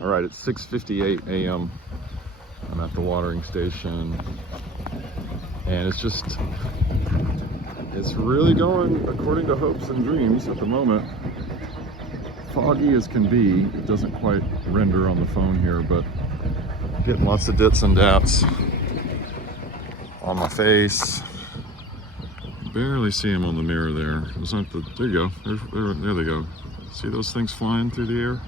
All right, it's 6:58 a.m. I'm at the watering station, and it's really going according to hopes and dreams at the moment. Foggy as can be. It doesn't quite render on the phone here, but getting lots of dits and dats on my face. Barely see them on the mirror there. Those aren't the, there you go. There they go. See those things flying through the air?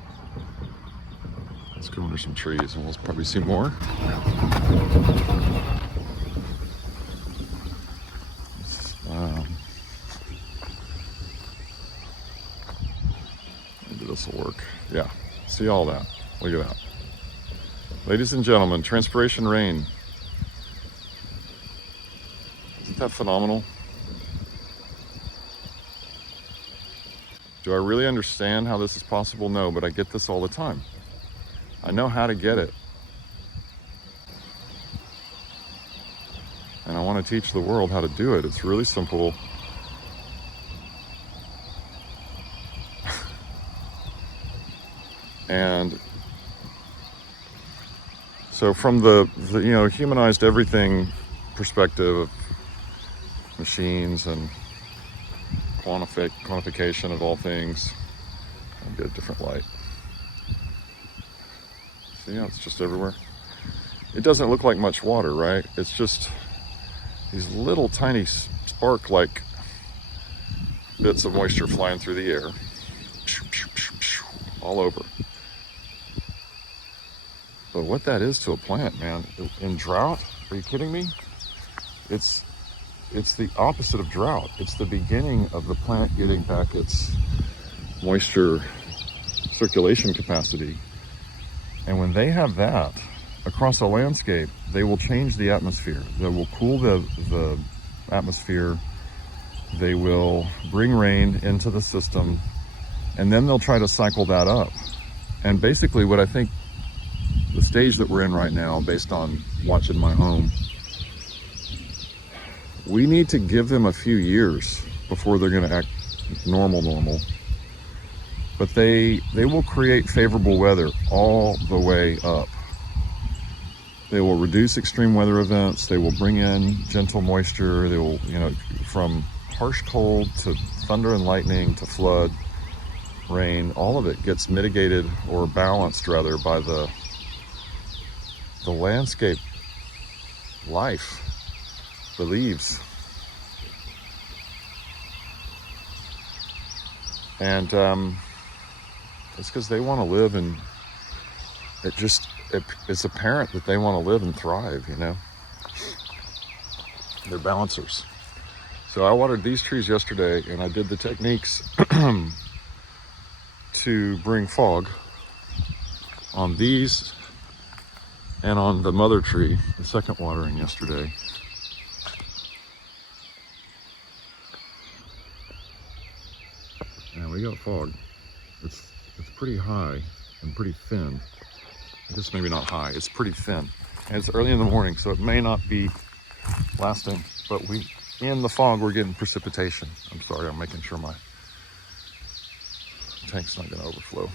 Let's go under some trees and we'll probably see more. Maybe this will work. Yeah, see all that. Look at that. Ladies and gentlemen, Transpiration Rain. Isn't that phenomenal? Do I really understand how this is possible? No, but I get this all the time. I know how to get it. And I want to teach the world how to do it. It's really simple. And so from the humanized everything perspective of machines and quantification of all things, I'll get a different light. See how it's just everywhere? It doesn't look like much water, right? It's just these little tiny spark-like bits of moisture flying through the air, all over. But what that is to a plant, man, in drought, are you kidding me? It's the opposite of drought. It's the beginning of the plant getting back its moisture circulation capacity. And when they have that across a landscape, they will change the atmosphere. They will cool the atmosphere. They will bring rain into the system, and then they'll try to cycle that up. And basically what I think the stage that we're in right now, based on watching my home, we need to give them a few years before they're going to act normal. But they will create favorable weather all the way up. They will reduce extreme weather events. They will bring in gentle moisture. They will, from harsh cold to thunder and lightning to flood, rain, all of it gets mitigated or balanced rather by the landscape life, the leaves. And it's because they want to live, and it's apparent that they want to live and thrive, They're balancers. So I watered these trees yesterday, and I did the techniques to bring fog on these and on the mother tree, the second watering yesterday. And we got fog. It's pretty high and pretty thin. I guess maybe not high, it's pretty thin. And it's early in the morning, so it may not be lasting, but in the fog, we're getting precipitation. I'm sorry, I'm making sure my tank's not gonna overflow.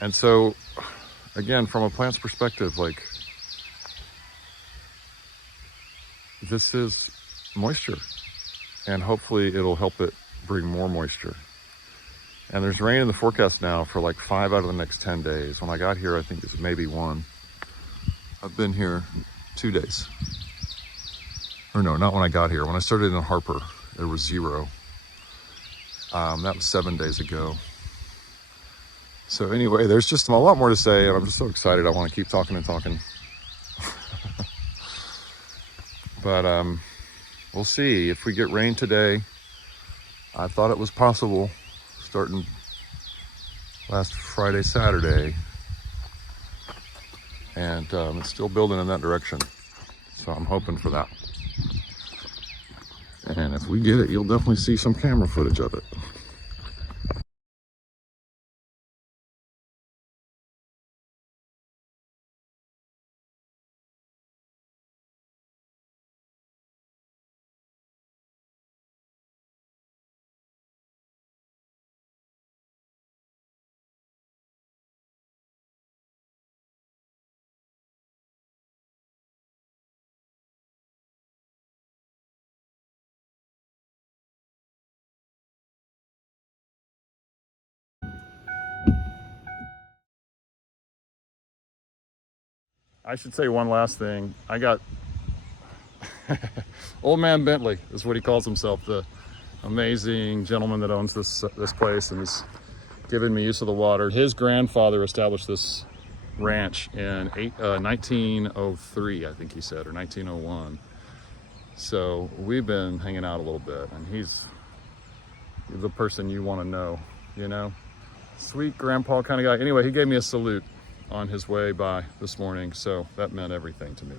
And so, again, from a plant's perspective, this is moisture, and hopefully it'll help it bring more moisture. And there's rain in the forecast now for 5 out of the next 10 days. When I got here, I think it's maybe 1. I've been here 2 days. Or no, not when I got here. When I started in Harper, there was 0. That was 7 days ago. So anyway, there's just a lot more to say, and I'm just so excited. I want to keep talking and talking. But we'll see. If we get rain today, I thought it was possible starting last Friday, Saturday. And it's still building in that direction. So I'm hoping for that. And if we get it, you'll definitely see some camera footage of it. I should say one last thing. I got Old Man Bentley is what he calls himself, the amazing gentleman that owns this place, and he's given me use of the water. His grandfather established this ranch in 1903, I think he said, or 1901. So we've been hanging out a little bit, and he's the person you want to know, you know? Sweet grandpa kind of guy. Anyway, he gave me a salute on his way by this morning, so that meant everything to me.